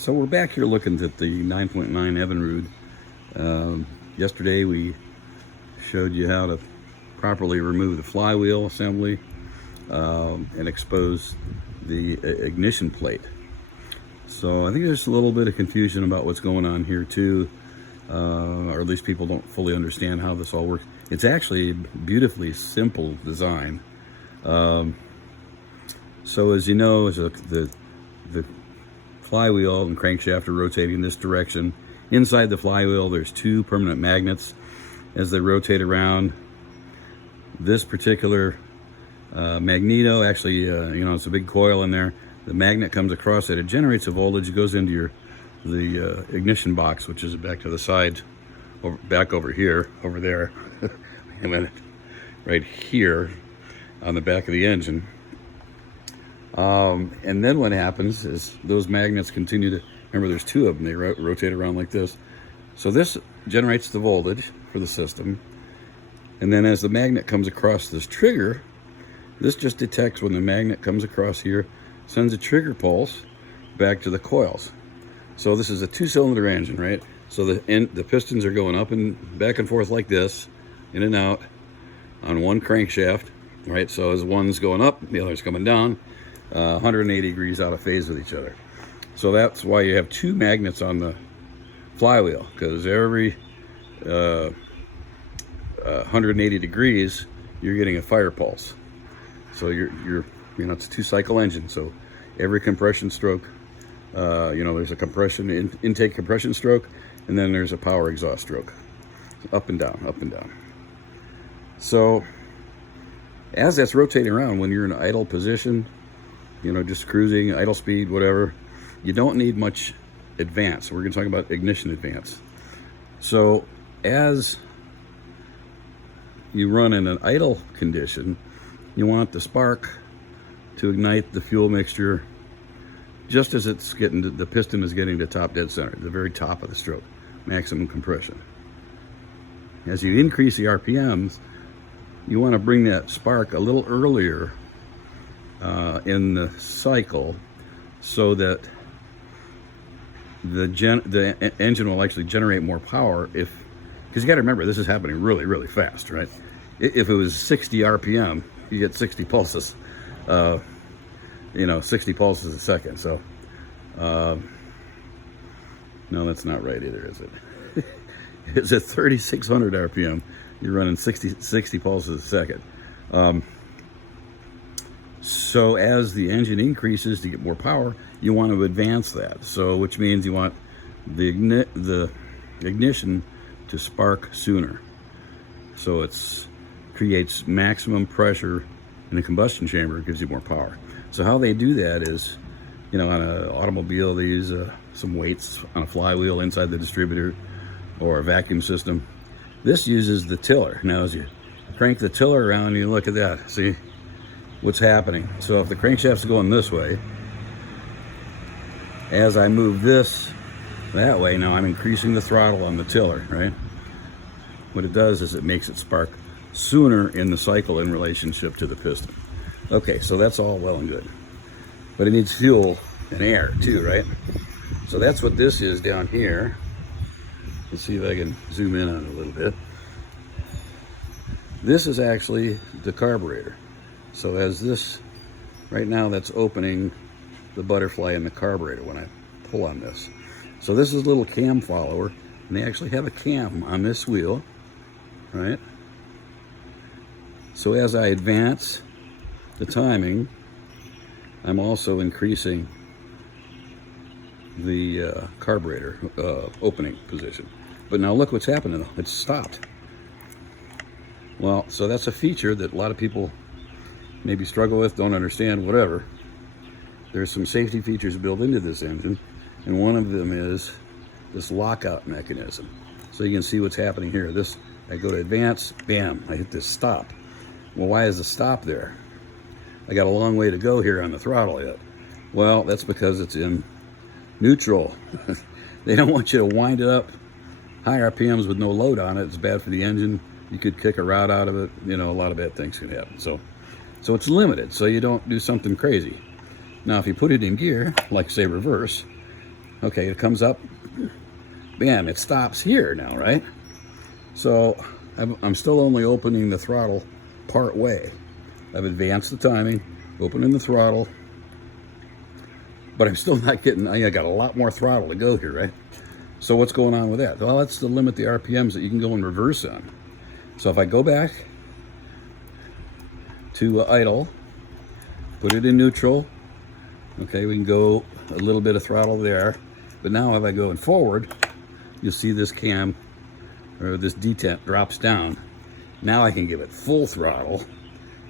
So we're back here looking at the 9.9 Evinrude. Yesterday we showed you how to properly remove the flywheel assembly and expose the ignition plate. So I think there's a little bit of confusion about what's going on here too, or at least people don't fully understand how this all works. It's actually a beautifully simple design. So as you know, the flywheel and crankshaft are rotating in this direction. Inside the flywheel there's two permanent magnets. As they rotate around, this particular magneto, actually it's a big coil in there. The magnet comes across it generates a voltage. It goes into the ignition box, which is back to the side, back over here, over there wait a minute, right here on the back of the engine. And then what happens is those magnets continue to, remember there's two of them, they rotate around like this. So this generates the voltage for the system. And then as the magnet comes across this trigger, this just detects when the magnet comes across here, sends a trigger pulse back to the coils. So this is a two-cylinder engine, right? So the pistons are going up and back and forth like this, in and out on one crankshaft, right? So as one's going up, the other's coming down. 180 degrees out of phase with each other. So that's why you have two magnets on the flywheel, because every 180 degrees you're getting a fire pulse. So you're it's a two-cycle engine. So every compression stroke, there's a compression intake compression stroke, and then there's a power exhaust stroke. Up and down, up and down. So as that's rotating around, when you're in an idle position, just cruising, idle speed, whatever, you don't need much advance. We're going to talk about ignition advance. So as you run in an idle condition, you want the spark to ignite the fuel mixture just as it's getting to, the piston is getting to top dead center, the very top of the stroke, maximum compression. As you increase the RPMs, you want to bring that spark a little earlier in the cycle, so that the engine will actually generate more power. Because you got to remember, this is happening really, really fast, right? If it was 60 RPM, you get 60 pulses, 60 pulses a second. So, no, that's not right either, is it? It's at 3,600 RPM. You're running 60 pulses a second. So as the engine increases to get more power, you want to advance that. So which means you want the ignition to spark sooner. So it creates maximum pressure in the combustion chamber. It gives you more power. So how they do that is, on an automobile, they use some weights on a flywheel inside the distributor or a vacuum system. This uses the tiller. Now as you crank the tiller around, you look at that. See what's happening. So if the crankshaft's going this way, as I move this that way, now I'm increasing the throttle on the tiller, right? What it does is it makes it spark sooner in the cycle in relationship to the piston. Okay, so that's all well and good, but it needs fuel and air too, right? So that's what this is down here. Let's see if I can zoom in on it a little bit. This is actually the carburetor. So as this, right now that's opening the butterfly in the carburetor when I pull on this. So this is a little cam follower, and they actually have a cam on this wheel, right? So as I advance the timing, I'm also increasing the carburetor opening position. But now look what's happening, it's stopped. Well, so that's a feature that a lot of people maybe struggle with, don't understand, whatever. There's some safety features built into this engine, and one of them is this lockout mechanism. So you can see what's happening here. I go to advance, bam, I hit this stop. Well, why is the stop there? I got a long way to go here on the throttle yet. Well, that's because it's in neutral. They don't want you to wind it up high RPMs with no load on it. It's bad for the engine. You could kick a rod out of it. A lot of bad things can happen. So it's limited, so you don't do something crazy. Now, if you put it in gear, like say reverse, okay, it comes up, bam, it stops here now, right? So I'm still only opening the throttle part way. I've advanced the timing, opening the throttle, but I'm still not getting, I got a lot more throttle to go here, right? So what's going on with that? Well, that's to limit the RPMs that you can go in reverse on. So if I go back to idle, put it in neutral, okay, we can go a little bit of throttle there. But now if I go in forward, you'll see this cam, or this detent drops down. Now I can give it full throttle.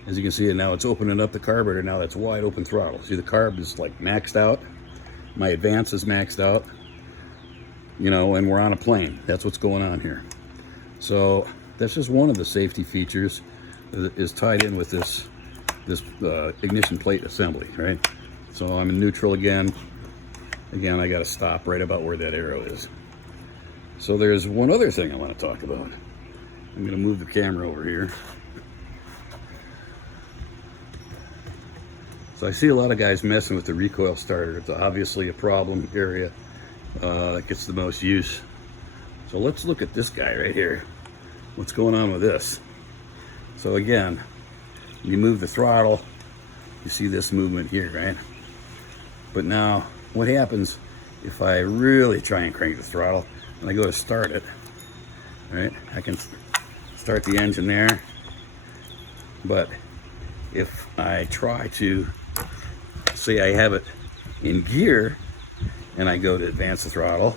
As you can see, now it's opening up the carburetor. Now that's wide open throttle. See, the carb is like maxed out. My advance is maxed out. You know, and we're on a plane. That's what's going on here. So that's just one of the safety features that is tied in with this ignition plate assembly, right? So I'm in neutral again. Again, I got to stop right about where that arrow is. So there's one other thing I want to talk about. I'm going to move the camera over here. So I see a lot of guys messing with the recoil starter. It's obviously a problem area that gets the most use. So let's look at this guy right here. What's going on with this? So again, you move the throttle, you see this movement here, right? But now, what happens if I really try and crank the throttle and I go to start it, right? I can start the engine there, but if I try to, say I have it in gear and I go to advance the throttle,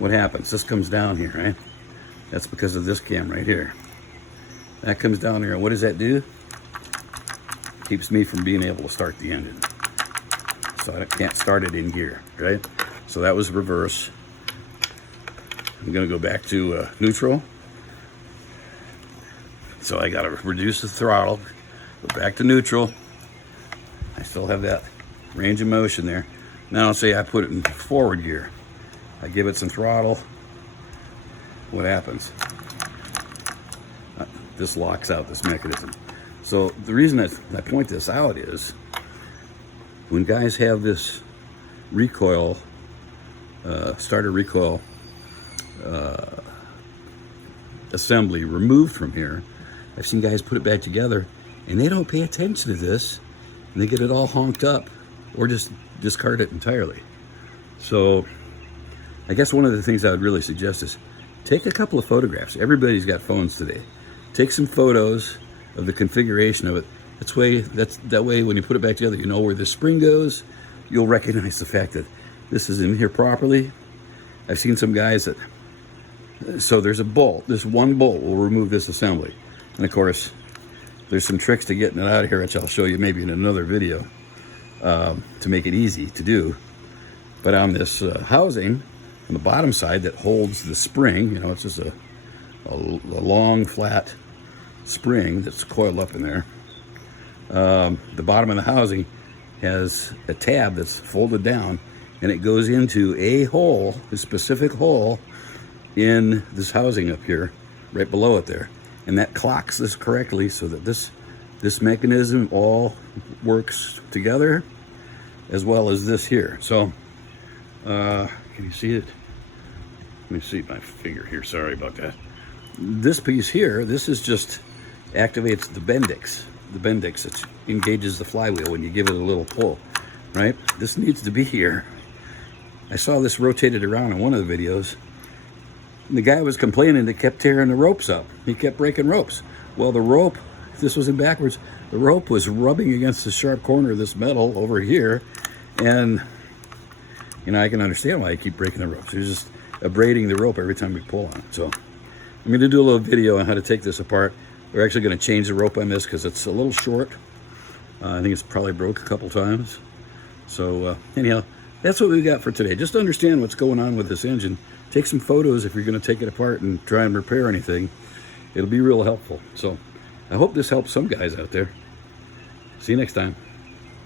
what happens? This comes down here, right? That's because of this cam right here. That comes down here, and what does that do? Keeps me from being able to start the engine. So I can't start it in gear, right? So that was reverse. I'm gonna go back to neutral. So I gotta reduce the throttle, go back to neutral. I still have that range of motion there. Now say I put it in forward gear. I give it some throttle. What happens? This locks out this mechanism. So the reason I point this out is when guys have this recoil, starter recoil assembly removed from here, I've seen guys put it back together and they don't pay attention to this and they get it all honked up or just discard it entirely. So I guess one of the things I would really suggest is take a couple of photographs. Everybody's got phones today. Take some photos of the configuration of it. That way when you put it back together, you know where the spring goes. You'll recognize the fact that this is in here properly. I've seen some guys that, so there's a bolt. This one bolt will remove this assembly. And of course, there's some tricks to getting it out of here, which I'll show you maybe in another video to make it easy to do. But on this housing, on the bottom side that holds the spring, you know, it's just a long, flat spring that's coiled up in there. The bottom of the housing has a tab that's folded down and it goes into a hole, a specific hole in this housing up here, right below it there. And that clocks this correctly so that this mechanism all works together as well as this here. So, can you see it? Let me see my finger here, sorry about that. This piece here, this is just activates the Bendix. The Bendix that engages the flywheel when you give it a little pull, right? This needs to be here. I saw this rotated around in one of the videos. And the guy was complaining that kept tearing the ropes up. He kept breaking ropes. Well, the rope, this was in backwards, the rope was rubbing against the sharp corner of this metal over here. And, you know, I can understand why you keep breaking the ropes. You're just abrading the rope every time we pull on it. So I'm going to do a little video on how to take this apart. We're actually going to change the rope on this because it's a little short. I think it's probably broke a couple times. So anyhow, that's what we got for today. Just understand what's going on with this engine. Take some photos if you're going to take it apart and try and repair anything. It'll be real helpful. So I hope this helps some guys out there. See you next time.